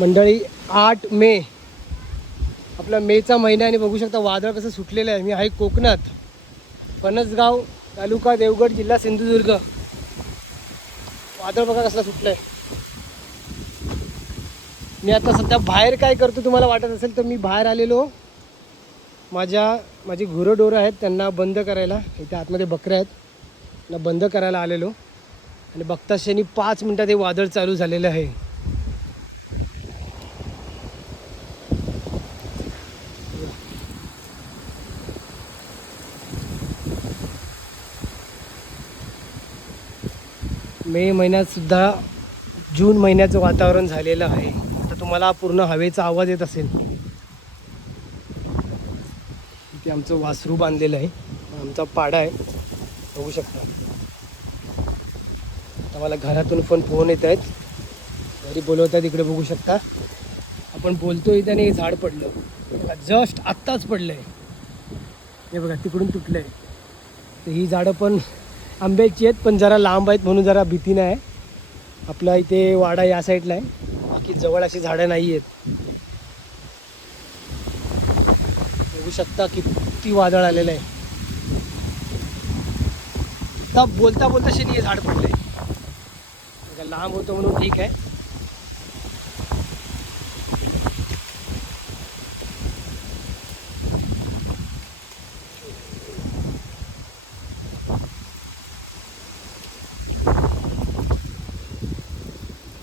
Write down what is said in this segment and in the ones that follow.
मंडळी 8 मे आपला मेचा महिना आणि बघू शकता वादळ कसं सुटलेलं आहे. मी आहे कोकणात, फणसगाव तालुका देवगड जिल्हा सिंधुदुर्ग. वादळ बघा कसला सुटलंय. मी आता सध्या बाहेर काय करतो तुम्हाला वाटत असेल तर मी बाहेर आलेलो माझी गुरंढोरं आहेत त्यांना बंद करायला. इथे आतमध्ये बकऱ्या आहेत, त्यांना बंद करायला आलेलो आणि बघता क्षणी 5 मिनटात हे वादळ चालू झालेलं आहे. मे महिन्यात सुद्धा जून महिन्याचं वातावरण झालेलं आहे. आता तुम्हाला पूर्ण हवेचा आवाज येत असेल. इथे आमचं वासरू बांधलेलं आहे, आमचा पाडा आहे बघू शकता. आता मला घरातून पण फोन येत आहेत, घरी बोलवत आहेत. इकडे बघू शकता आपण बोलतोय इथे आणि झाड पडलं बघा, जस्ट आत्ताच पडलं आहे हे बघा, तिकडून तुटलं आहे. तर ही झाडं पण आंब्याची आहेत पण जरा लांब आहेत म्हणून जरा भीती नाही. आपला इथे वाडा या साईडला आहे, बाकी जवळ अशी झाडं नाही आहेत. बघू शकता किती वादळ आलेलं आहे. आता बोलता बोलता शनी हे झाड पडलं आहे. लांब होतं म्हणून ठीक आहे.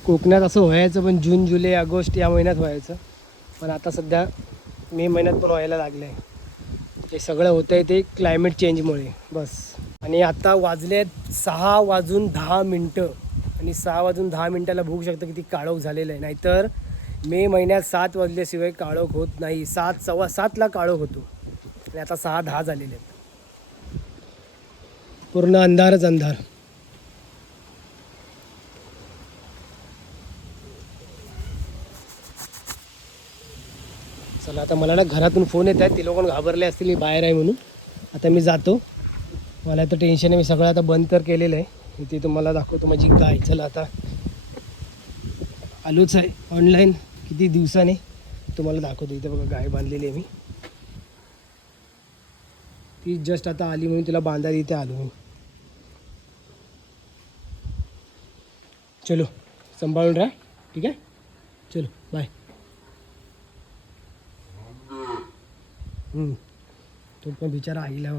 कोकणात असं व्हायचं पण जून जुलै ऑगस्ट या महिन्यात व्हायचं, पण आता सध्या मे महिन्यात पण व्हायला लागलं आहे. ते सगळं होतं आहे ते क्लायमेट चेंजमुळे बस. आणि आता वाजले आहेत 6:10 आणि 6:10 बघू शकता किती काळोख झालेलं आहे. नाहीतर मे महिन्यात 7 वाजल्याशिवाय काळोख होत नाही. 7 सव्वा 7ला काळोख होतो आणि आता 6:10 झालेले आहेत. पूर्ण अंधारच अंधार. चला आता मला ना घरातून फोन येत आहेत, ते लोक घाबरले असतील मी बाहेर आहे म्हणून. आता मी जातो, मला तर टेन्शन आहे. मी सगळं आता बंद तर केलेलं आहे. इथे तुम्हाला दाखवतो माझी गाय. चला आता आलोच आहे ऑनलाईन किती दिवसाने, तुम्हाला दाखवतो. इथे बघा गाय बांधलेली आहे मी, ती जस्ट आता आली म्हणून तिला बांधायला इथे आलो मी. चलो सांभाळून राहा, ठीक आहे. चलो बाय. तो पण बिचारा आईला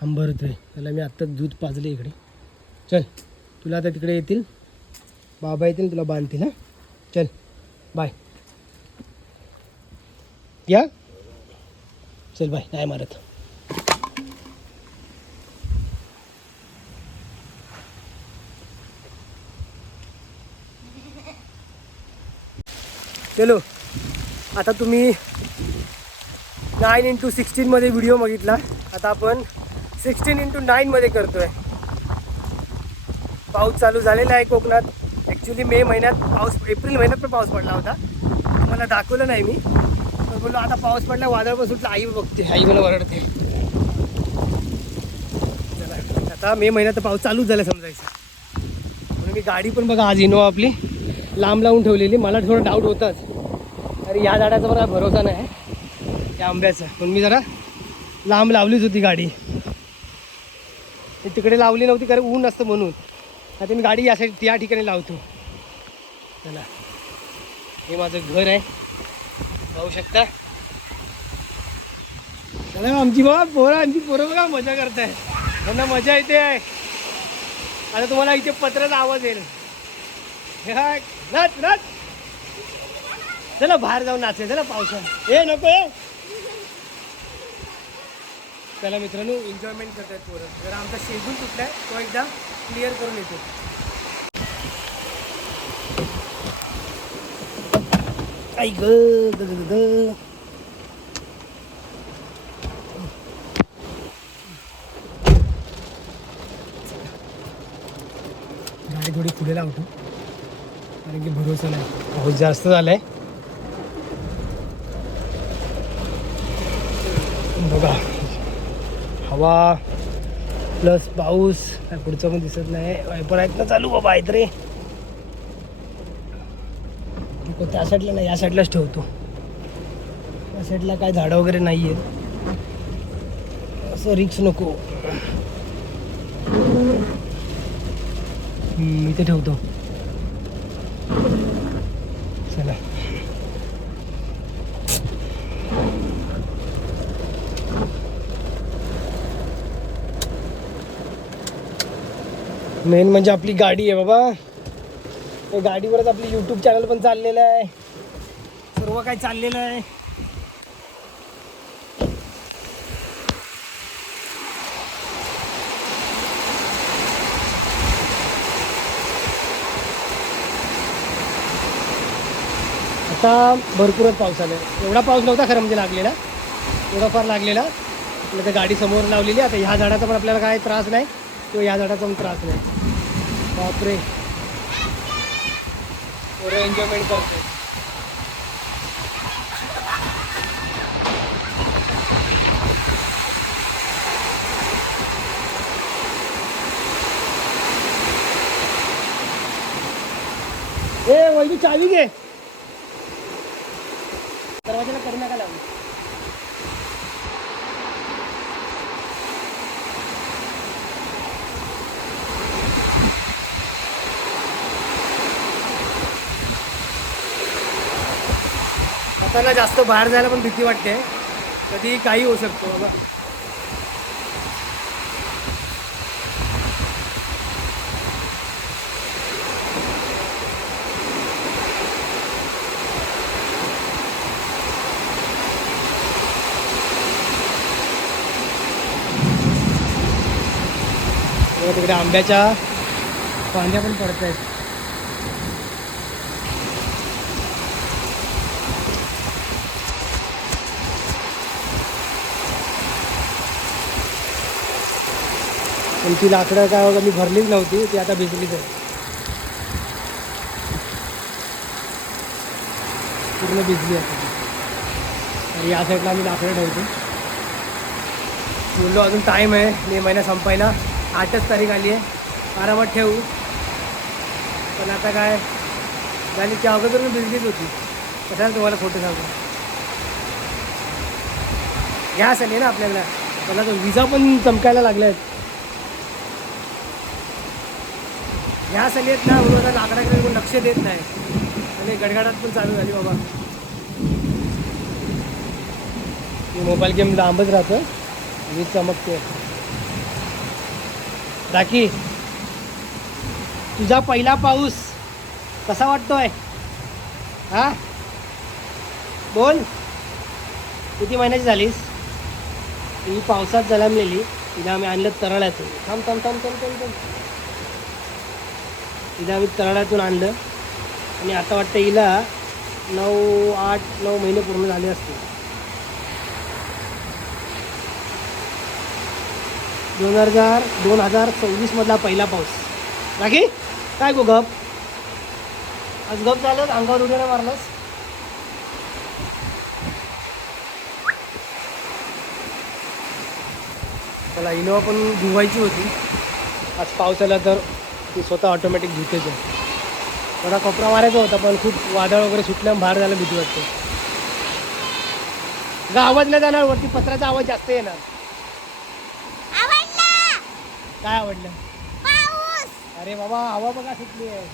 हंबरतोय. त्याला मी आत्ताच दूध पाजले इकडे. चल तुला आता तिकडे येतील बाबा, येतील तुला बांधतील. हां चल बाय. या चल बाय. नाही मारत. चलो आता तुम्ही 9x16 मध्ये व्हिडिओ बघितला, आता आपण 16x9 मध्ये करतोय. पाऊस चालू झालेला आहे कोकणात. ॲक्च्युली मे महिन्यात पाऊस, एप्रिल महिन्यात पण पाऊस पडला होता, मला दाखवलं नाही मी. तर बोललो आता पाऊस पडला, वादळ पण सुटलं. आई बघते, आई मला ओरडते. चला आता मे महिन्यात पाऊस चालूच झाला समजायचं. म्हणून मी गाडी पण बघा आज इनोवा आपली लांब लावून ठेवलेली. मला थोडं डाऊट होताच, अरे या झाडाचा मला भरोसा नाही आहे त्या आंब्याचा, पण मी जरा लांब लावलीच होती गाडी. तिकडे लावली नव्हती कारण ऊन असतं म्हणून. आता मी गाडी या ठिकाणी लावतो. चला हे माझं घर आहे पाहू शकता. चला आमची पोरं बघा मजा करताय, त्यांना मजा येते आहे. आता तुम्हाला इथे पत्राचा आवाज येईल. नाच नाच, चला बाहेर जाऊन नाचेल. चला पावसात हे नको आहे. चला मित्रांनो एन्जॉयमेंट करतायत पोरं. जरा आमचा शेड्यूल कुठला आहे तो एकदा क्लिअर करून येतो. आई ग गाडी थोडी पुढे लावतो कारण की भरोसा नाही, पाऊस जास्त झालाय बघा. हवा प्लस पाऊस, काय पुढचं पण दिसत नाही. वायपर आहेत ना चालू बाबा आहेत रे. नको त्या साईडला नाही, या साईडलाच ठेवतो. या साईडला काय झाडं वगैरे नाही आहेत, असं रिक्स नको. इथे ठेवतो. चला मेन म्हणजे आपली गाडी आहे बाबा. त्या गाडीवरच आपली यूट्यूब चॅनल पण चाललेलं आहे, सर्व काही चाललेलं आहे. आता भरपूरच पाऊस आला आहे. एवढा पाऊस नव्हता खरं म्हणजे लागलेला, थोडाफार लागलेला. आपल्या तर गाडी समोर लावलेली. आता ह्या झाडाचा पण आपल्याला काय त्रास नाही किंवा ह्या झाडाचा पण त्रास नाही. बापरे, थोडं एन्जॉयमेंट करतो. ए वैदी चावी घे, दरवाजाला करू नका लावू. आता ना जास्त बाहेर जायला पण भीती वाटते, कधी काही होऊ शकतो बाबा. तिकडे आंब्याच्या फांद्या पण पडत आहेत. ती लाकडं काय बघा मी भरलीच नव्हती, ती आता भिजलीच आहे, पूर्ण भिजली आता. या साईडला आम्ही लाकडं ठेवतो. बोललो अजून टाईम आहे, मे महिना संपायला 8च तारीख आली आहे, आरामात ठेवू. पण आता काय झाली की अगोदर मी भिजलीच होती. कशाला तुम्हाला खोटं सांगू. गॅस आली ना आपल्याला, त्याला तो विजा पण चमकायला लागल्या आहेत. गॅस आली आहेत ना, म्हणून आता लाकडाकडे कोण लक्ष देत नाही आणि गडगडाट पण चालू झाली बाबा. मोबाईल गेम लांबच राहतं, वीज चमकते. राखी, तुझा पहिला पाऊस कसा वाटतोय? हा बोल, किती महिन्याची झालीस? ही पावसात जलमलेली, तिला आम्ही आणलं तरळ्यातून. थांब थांब थांब थांब थांब थांब. तिला आम्ही तरळ्यातून आणलं आणि आता वाटतं हिला 8-9 महिने पूर्ण झाले असतील. 2026 मधला पहिला पाऊस. राखी काय गो गप, आज गप झालं, अंगावर उड्या नाही मारलंस. त्याला इनोवा पण धुवायची होती, आज पाऊस आला तर ती स्वतः ऑटोमॅटिक धुतेच आहे. थोडा कपडा मारायचा होता पण खूप वादळ वगैरे सुटल्यानं बाहेर जायला भीती वाटते. का आवाज नाही जाणार वरती, पत्राचा आवाज जास्त येणार. काय आवडलं? पाऊस. अरे बाबा हवा बघा सुटली आहे,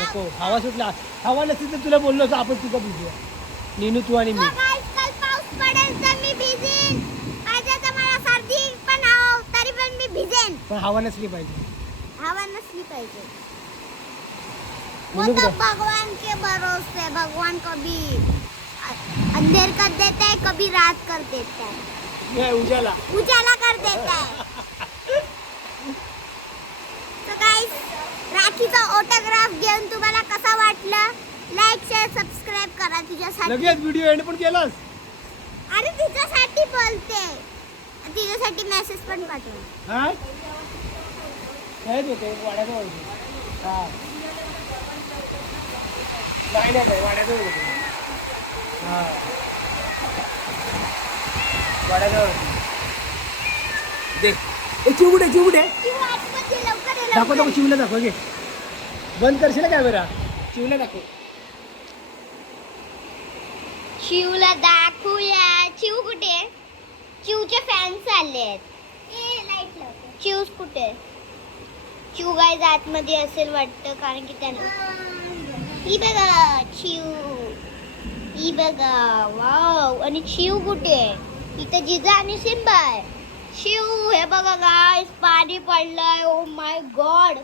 नको हवा सुटला. हवा नसती तर तुला बोललो असं आपण तिथं भिजूया, नीनू तू आणि मी. पाऊस पडेल तर मी भिजेन, पाहिजे तर मला सर्दी पण हो तरी पण मी भिजेन. पण हवा नसली पाहिजे, हवा नसली पाहिजे. वो तो भगवान के भरोसे, भगवान कभी अंधेर कर देता है, कभी रात कर देता है, उजाला उजाला कर देता है. तो गाइस, राखीचा ऑटोग्राफ घेऊन तुम्हाला कसा वाटलं? लाईक शेअर सबस्क्राईब करा तुझ्यासाठी. लगेच व्हिडिओ एंड पण केलास. अरे तुझ्यासाठी बोलते, तुझ्यासाठी मेसेज पण पाठव. हा हेच होते वाड्याचं होते. हा नाही नाही वाड्याचं होते. हा वाड्याचं होते. दे चिवडे चिवडे दाखव दाखव, चिवला दाखव. घे बंद करशील कॅमेरा. चिवला दाखव. चिवला दाखवूया. चिव कुठे? चिवचे फॅन्स आलेत. चिव कुठे? चिव गाईज आतमध्ये असेल वाटतं, कारण की त्यांना ही बघा चिव, ही बघा. वाव. आणि चिव कुठे? इथं जिजा आणि सिम्बा आहे. शिव हे बघा गाईस, पाणी पडलंय. ओ माय गॉड,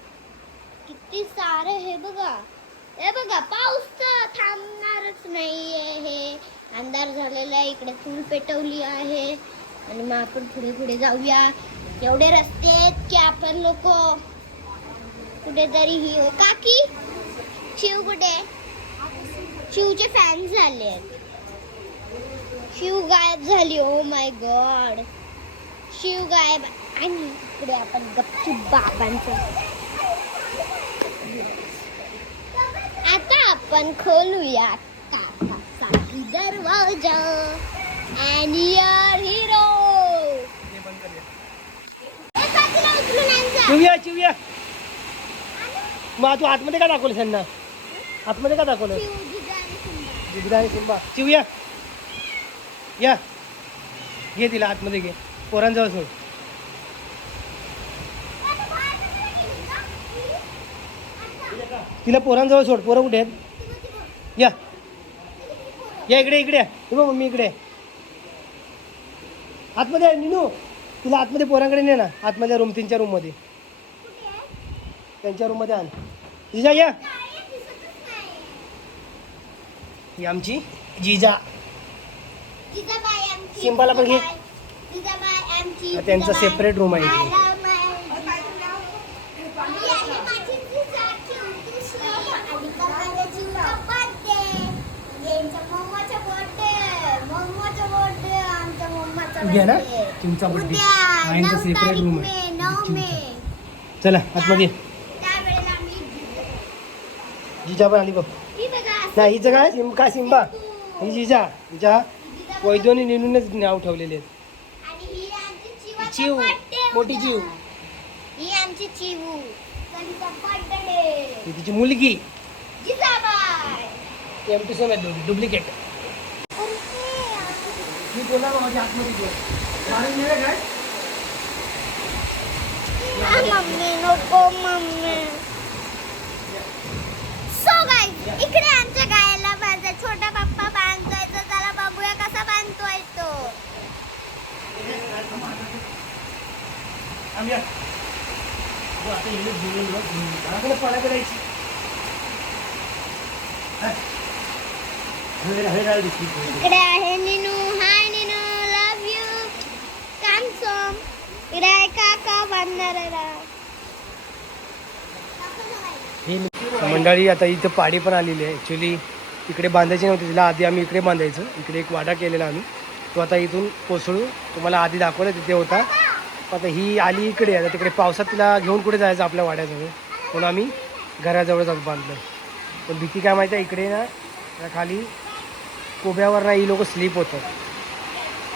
किती सारे. हे बघा, हे बघा, पाऊस तर थांबणारच नाहीये. हे अंधार झालेला आहे. इकडे चूल पेटवली आहे आणि मग आपण पुढे पुढे जाऊया. एवढे रस्ते आहेत की आपण लोक कुठेतरी ही हो. काकी, शिव कुठे? शिवचे फॅन झाले. शिव गायब झाली. ओ माय गॉड, शिव गायब. आणि इकडे आपण गपचूप बाबांचं. आता आपण खोलूया काकाचा दरवाजा. And your hero. चिवया चिवया. मग तू आतमध्ये का दाखवलं त्यांना? आतमध्ये का दाखवलं? जिजा आणि सिम्बा. चिवया या, घे तिला आतमध्ये घे. पोरांजवळ सोड. तिला पोरांजवळ सोड. पोरं कुठे आहेत? या या इकडे इकडे. मम्मी इकडे आतमध्ये आहे. निनू, तिला आतमध्ये पोरांकडे ने ना. आतमध्ये रूम, त्यांच्या रूममध्ये, त्यांच्या रूममध्ये आण. जिजा या. ही आमची जिजा. सिम्बाला पण घे. त्यांचा सेपरेट रूम आहे इथे. घ्या ना चिवचा बर्थडे. आईंचा सेपरेट रूम आहे. चला आतमध्ये. जिजा पण आली बघ. नाही हिचं काय काय सिम्बा, ही जिजा. जिजा वैदू आणि निनूनच नाव ठेवलेले आहेत. चिव, मोठी चिव. ही आमची चिवू. ही तिची मुलगी. जिजाबाई. एमटी सेम आहे दोघी, डुप्लिकेट. मी बोला माझ्या आतमध्ये घेऊ. काय मम्मी नको मम्मी. सो गाईज, इकडे आमच्या गायला बांधतोय. छोटा पप्पा बांधतोय. तर त्याला बघूया कसा बांधतोय तो. इकडे आहे निनू. हाय निनू, लव यू. कामसोम. इकडे आहे काका बांधणारा. मंडळी आता इथं पाडी पण आलेली आहे. ॲक्च्युली इकडे बांधायची नव्हती तिला. आधी आम्ही इकडे बांधायचं. इकडे एक वाडा केलेला आम्ही. तो आता इथून कोसळू. तुम्हाला आधी दाखवलं तिथे होता. आता ही आली इकडे. आता तिकडे पावसात तिला घेऊन कुठे जायचं आपल्या वाड्याजवळ, म्हणून आम्ही घराजवळच बांधलं. पण भीती काय माहिती आहे, इकडे ना खाली कोब्यावर ना ही लोक स्लीप होतात.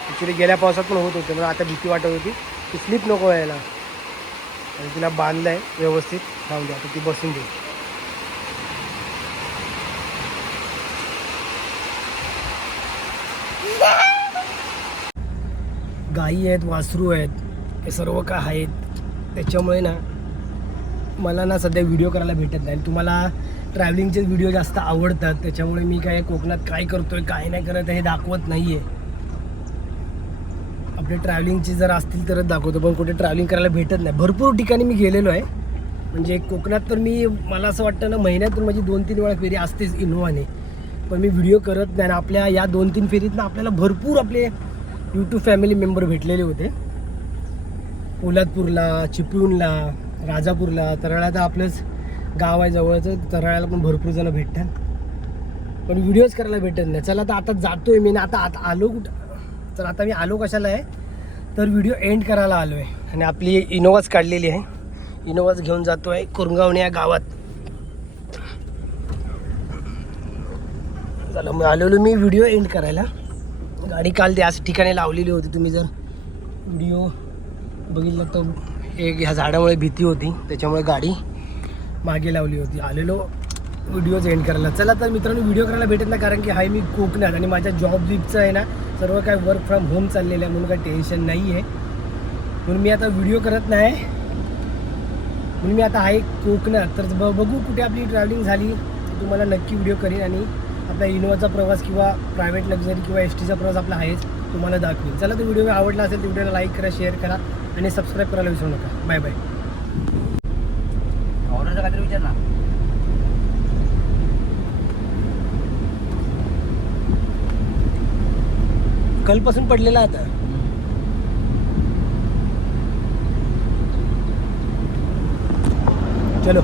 ॲक्च्युली गेल्या पावसात पण होत होते. म्हणून आता भीती वाटत होती की स्लीप नको व्हायला. आणि तिला बांधलं आहे व्यवस्थित. राहून द्या, आता ती बसून दे. गाई आहेत, वासरू आहेत, हे सर्व काय आहेत. त्याच्यामुळे ना मला ना सध्या व्हिडिओ करायला भेटत नाही. तुम्हाला ट्रॅव्हलिंगचे व्हिडिओ जास्त आवडतात. त्याच्यामुळे मी काय कोकणात काय करतोय काय नाही करत हे दाखवत नाही आहे. आपले ट्रॅव्हलिंगचे जर असतील तरच दाखवतो, पण कुठे ट्रॅव्हलिंग करायला भेटत नाही. भरपूर ठिकाणी मी गेलेलो आहे. म्हणजे कोकणात तर मी, मला असं वाटतं ना, महिन्यातून माझी 2-3 वेळा फेरी असतेच इनोव्हाने. पण मी व्हिडिओ करत नाही. आणि आपल्या या 2-3 फेरीत ना आपल्याला भरपूर आपले यूट्यूब फॅमिली मेंबर भेटलेले होते. पोलादपूरला, चिपळूणला, राजापूरला, तराळा तर आपलंच गाव आहे जवळचं. तराळ्याला पण भरपूर जण भेटतात, पण व्हिडिओज करायला भेटत नाही. चला तर आता जातोय मी ना. आता आलो कुठं? तर आता मी आलो कशाला आहे, तर व्हिडिओ एंड करायला आलो आहे. आणि आपली इनोवाच काढलेली आहे. इनोवाच घेऊन जातो आहे कुरंगावणे या गावात. चला मग आलेलो मी व्हिडिओ एंड करायला. गाडी काल त्याच ठिकाणी लावलेली होती. तुम्ही जर व्हिडिओ बघितलं तर एक ह्या झाडामुळे भीती होती, त्याच्यामुळे गाडी मागे लावली होती. आलेलो व्हिडिओज एंड करायला. चला तर मित्रांनो, व्हिडिओ करायला भेटत नाही कारण की हाय मी कोकणात आणि माझ्या जॉब वीकचं आहे ना सर्व काय वर्क फ्रॉम होम चाललेलं आहे, म्हणून काही टेन्शन नाही आहे. म्हणून मी आता व्हिडिओ करत नाही, म्हणून मी आता आहे कोकणात. तर बघू कुठे आपली ट्रॅव्हलिंग झाली तर तुम्हाला नक्की व्हिडिओ करीन आणि आपला इनोवाचा प्रवास किंवा प्रायव्हेट लक्झरी किंवा एस टीचा प्रवास आपला आहेच तुम्हाला दाखवेन. चला तर व्हिडिओ आवडला असेल तर व्हिडिओला लाईक करा, शेअर करा आणि सबस्क्राईब करायला विसरू नका. Bye bye. ऑर्डरचा काहीतरी विचार ना. कलपासून पडलेला आता. चलो.